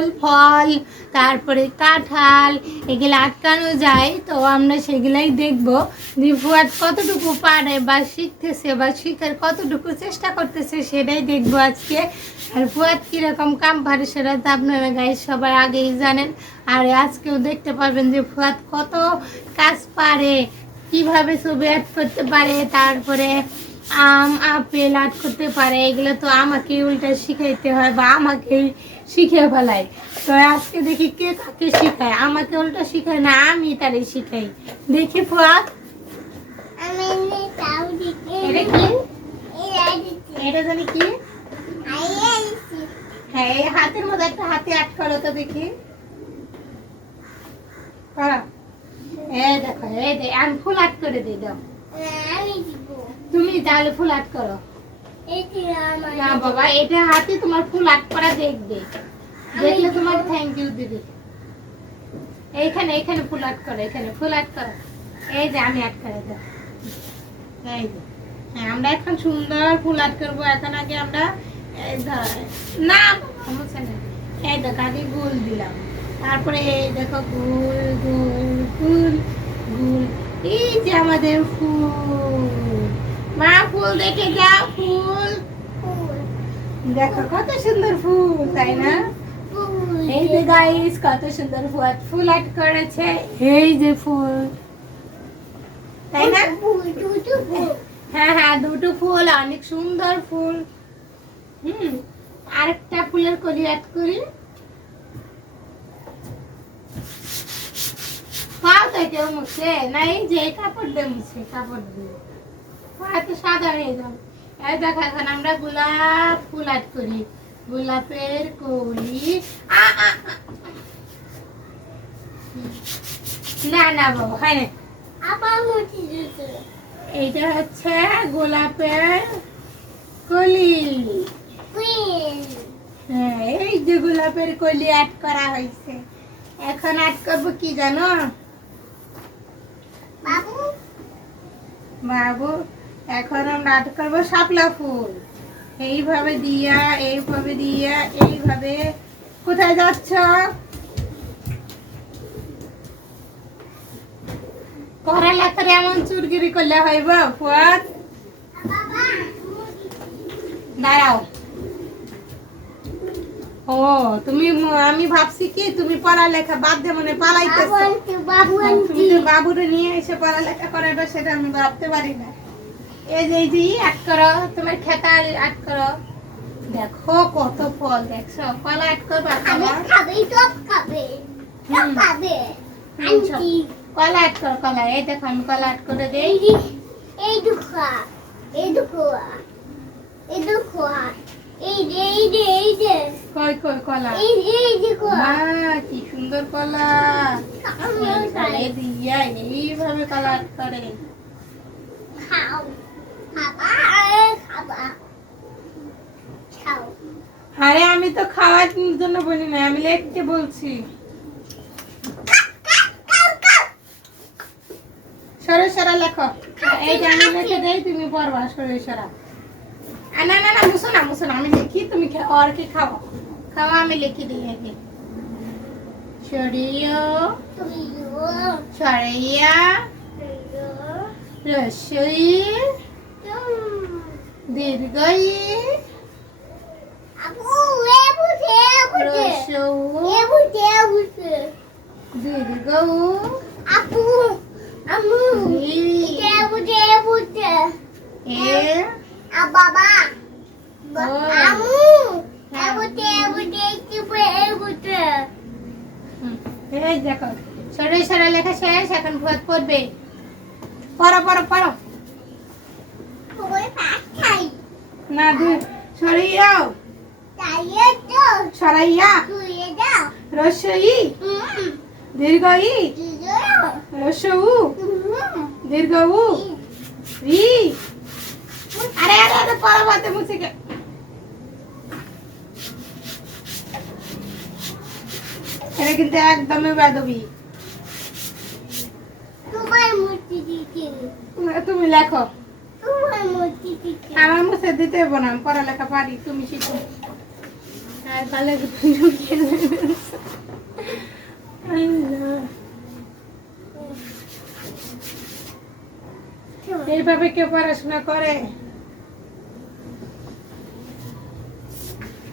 ফল ফল, তারপরে কাঁঠাল, এগুলো আটকানো যায়। তো আমরা সেগুলাই দেখবো যে ফুয়াদ কতটুকু পারে বা শিখতেছে বা শিখার কতটুকু চেষ্টা করতেছে, সেটাই দেখবো আজকে। আর ফুয়াদ কীরকম কাম পারে সেটা তো আপনারা গাইজ সবার আগেই জানেন। আর আজকেও দেখতে পারবেন যে ফুয়াদ কত কাজ পারে, কিভাবে ছবি আর্ট করতে পারে, তারপরে আম আপেল আর্ট করতে পারে। এগুলো তো আমাকে উল্টা শিখাইতে হয় বা আমাকেই শিখে ফেলায়। তো আজকে দেখি কে কাকে শিখায়, আমাকে উল্টা শিখায় না, আমি তারে শিখাই। দেখি ফুয়াদ, এটা কি, এটা জানি কি? হ্যাঁ, এই হাতের মধ্যে একটা হাতে আর্ট করো তো দেখি। এই দেখো, এই দে, আমি ফুল আর্ট করে দিই, দাও তুমি, তাহলে ফুল আর্ট করো। না বাবা, এটা হাতে তোমার ফুল আর্ট করা দেখবে, দেখলে তোমার থ্যাংক ইউ দিদি। এইখানে এইখানে ফুল আর্ট করো, এখানে ফুল আর্ট করো। এই যে আমি আর্ট করে দাও, এই যে। হ্যাঁ, আমরা এখন সুন্দর ফুল আর্ট করবো। এখন আগে আমরা না সমস্যা নেই, এই দেখো আগে গোল দিলাম, তারপরে এই দেখো গোল গোল গোল গোল। এই যে আমাদের ফুল, মা ফুল দেখে যাও, ফুল দেখো কত সুন্দর ফুল, তাই না? এই যে গাইস কত সুন্দর ফুল আর্ট করেছে, এই যে ফুল, তাই না? হ্যাঁ হ্যাঁ, দুটো ফুল, অনেক সুন্দর ফুল। আরেকটা ফুলের কলি আর্ট করি। পাও তো কেউ মুছে না, এই যে কাপড় দিয়ে মুছে, কাপড় দিয়ে তো সাদা হয়ে যাবে। এই দেখো এখন আমরা গোলাপ ফুল আর্ট করি, গোলাপের কলি। না না বাবা, হয় না, এইটা হচ্ছে গোলাপের কলি। হ্যাঁ, এই যে গোলাপের কলি আর্ট করা হয়েছে। এখন আর্ট করবো কি জানো বাবু? বাবু, এখন আমরা আর্ট করবো শাপলা ফুল। এইভাবে দিয়া, এইভাবে দিয়া, এইভাবে। কোথায় যাচ্ছ? পড়ালেখার এমন চুরগিরি করলে হইব ফুয়াদ? দাঁড়াও। ও তুমি, আমি ভাবছি কি তুমি পড়ালেখা বাদ দিয়ে মনে পালাইতেছো। তুমি তো বাবুরে নিয়ে এসে পড়ালেখা করাবে, সেটা আমি ভাবতে পারি না। এই যে এই যে আট করো, তোমার খেতা আট করো। দেখো কত ফল, দেখছো? কলা আট করবা, কলা কলা আট করো, কলা। এই দেখো আমি কলা আট করে দেই। এই দুখা, এই দুখা, এই দুখা, এই যে এই যে এই যে কই কই কলা, এই যে কলা, কি সুন্দর কলা। এই দিয়া এইভাবে কলা আট করে। খাও খাবা, খাবা খাও। আরে আমি তো খাওয়ার জন্য বলি না, আমি লিখতে বলছি। সরে সরা লেখো, এইটা আমি লিখে দেই, তুমি পড়বা। সরে সরা, না না না, মুছো না মুছো না, আমি লিখি, তুমি আর কি খাও খাওয়া, আমি লিখে দিই আগে। সরিয় সরাইয়া রসই দীর্ঘই রসৌ দীর্ঘ আপু আমু এ বাবা আমু এই দেখো সরে সরে লেখা শেষ। এখন ভূত পড়বে, পড়ো পড়ো পড়ো না, সরাইয়া সরাইয়া রসই দীর্ঘই রসৌ দীর্ঘ উ রি। আরে আরে আরে পড়ো বাতে মুছে গে। এটা কিন্তু একদমই বেদবি। তুমি লেখো, আমার মুছে দিতে হবে না, পড়ালেখা পারি, তুমি শিখো। আর তাহলে এইভাবে কেউ পড়াশোনা করে?